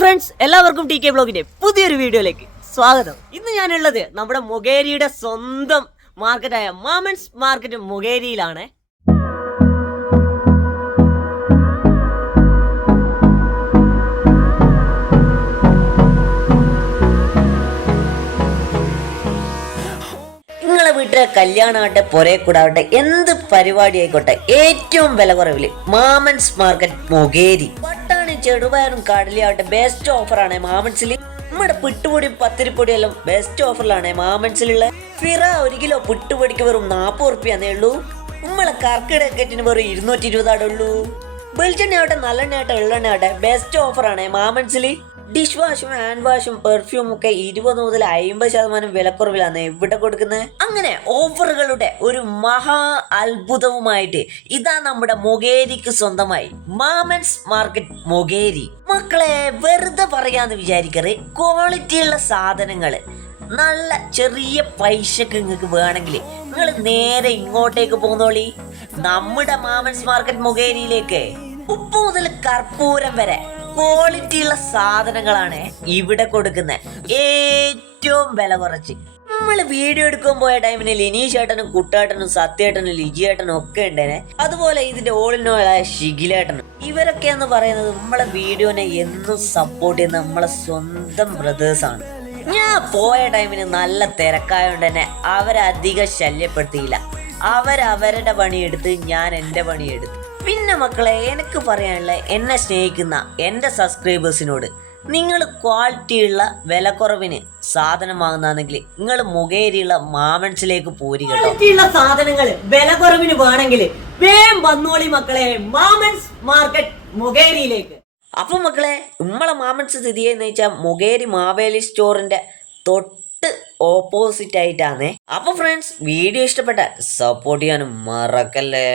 Friends, എല്ലാവർക്കും T K ബ്ലോഗിന്റെ പുതിയൊരു വീഡിയോയിലേക്ക് സ്വാഗതം. ഇന്ന് ഞാനുള്ളത് നമ്മുടെ മൊകേരിയുടെ സ്വന്തം മാർക്കറ്റായ മാമൻസ് മാർക്കറ്റ് മൊകേരിയിലാണ്. നിങ്ങളെ വീട്ടിലെ കല്യാണമാവട്ടെ, പൊരേക്കൂടാവട്ടെ, എന്ത് പരിപാടി ആയിക്കോട്ടെ, ഏറ്റവും വില കുറവില് മാമൻസ് മാർക്കറ്റ് മൊകേരി. പട്ടാണി ചെറുപയറും കടലയാവട്ടെ ബെസ്റ്റ് ഓഫറാണ് മാമൻസിൽ. നമ്മുടെ പിട്ടുപൊടി പത്തിരിപ്പൊടിയെല്ലാം ബെസ്റ്റ് ഓഫറിലാണ് മാമൻസിലുള്ള. ഫിറ 1 കിലോ പിട്ടുപൊടിക്ക് വെറും 40 റുപ്യാന്നേ ഉള്ളൂ. നമ്മളെ കർക്കിടക്കറ്റിന് വെറും 220 ഉള്ളൂ. വെളിച്ചെണ്ണയാവട്ടെ, നല്ലെണ്ണയാവട്ടെ, എള്ളെണ്ണയാവട്ടെ ബെസ്റ്റ് ഓഫറാണ് മാമൻസിൽ. ഡിഷ് വാഷും ഹാൻഡ് വാഷും പെർഫ്യൂമും ഒക്കെ 20 മുതൽ 50% വിലക്കുറവിലാണ് ഇവിടെ കൊടുക്കുന്നത്. അങ്ങനെ ഓഫറുകളുടെ ഒരു മഹാ അത്ഭുതവുമായിട്ട് ഇതാ നമ്മുടെ മൊകേരിക്ക് സ്വന്തമായി മാമൻസ് മാർക്കറ്റ് മൊകേരി. മക്കളെ, വെറുതെ പറയാന്ന് വിചാരിക്കറ്, ക്വാളിറ്റിയുള്ള സാധനങ്ങള് നല്ല ചെറിയ പൈസക്ക് നിങ്ങൾക്ക് വേണമെങ്കിൽ നിങ്ങൾ നേരെ ഇങ്ങോട്ടേക്ക് പോന്നോളി, നമ്മുടെ മാമൻസ് മാർക്കറ്റ് മൊകേരിയിലേക്ക്. ഉപ്പ് മുതൽ കർപ്പൂരം വരെ ക്വാളിറ്റിയുള്ള സാധനങ്ങളാണ് ഇവിടെ കൊടുക്കുന്നത്, ഏറ്റവും വില കുറച്ച്. നമ്മൾ വീഡിയോ എടുക്കാൻ പോയ ടൈമിന് ലിനീഷ് ഏട്ടനും കുട്ടാട്ടനും സത്യേട്ടനും ലിജിയേട്ടനും ഒക്കെ ഉണ്ടേനെ. അതുപോലെ ഇതിന്റെ ഓളിനോളായ ഷിഗിലേട്ടനും. ഇവരൊക്കെ എന്ന് പറയുന്നത് നമ്മളെ വീഡിയോനെ എന്നും സപ്പോർട്ട് ചെയ്യുന്ന നമ്മളെ സ്വന്തം ബ്രദേഴ്സാണ്. ഞാൻ പോയ ടൈമിന് നല്ല തിരക്കായോണ്ട് തന്നെ അവരധികം ശല്യപ്പെടുത്തിയില്ല. അവരവരുടെ പണിയെടുത്ത് ഞാൻ എൻ്റെ പണിയെടുത്തു. പിന്നെ മക്കളെ, എനിക്ക് പറയാനുള്ള, എന്നെ സ്നേഹിക്കുന്ന എൻ്റെ സബ്സ്ക്രൈബേഴ്സിനോട്, നിങ്ങൾ ക്വാളിറ്റിയുള്ള വിലക്കുറവിന് സാധനം വാങ്ങുന്നതാണെങ്കിൽ നിങ്ങൾ മൊകേരിയുള്ള മാമൻസിലേക്ക് പോരി കേട്ടോ. ക്വാളിറ്റിയുള്ള സാധനങ്ങൾ വിലക്കുറവിന് വേണമെങ്കിൽ വേഗം വന്നോളി മക്കളെ, മാമൻസ് മാർക്കറ്റ് മൊകേരിയിലേക്ക്. അപ്പൊ മക്കളെ, നമ്മളെ മാമൻസ് സ്ഥിതി ചെയ്യുന്ന വെച്ചാൽ മൊകേരി മാവേലി സ്റ്റോറിന്റെ തൊട്ട് ഓപ്പോസിറ്റ് ആയിട്ടാണ്. അപ്പൊ ഫ്രണ്ട്സ്, വീഡിയോ ഇഷ്ടപ്പെട്ട സപ്പോർട്ട് ചെയ്യാനും മറക്കല്ലേ.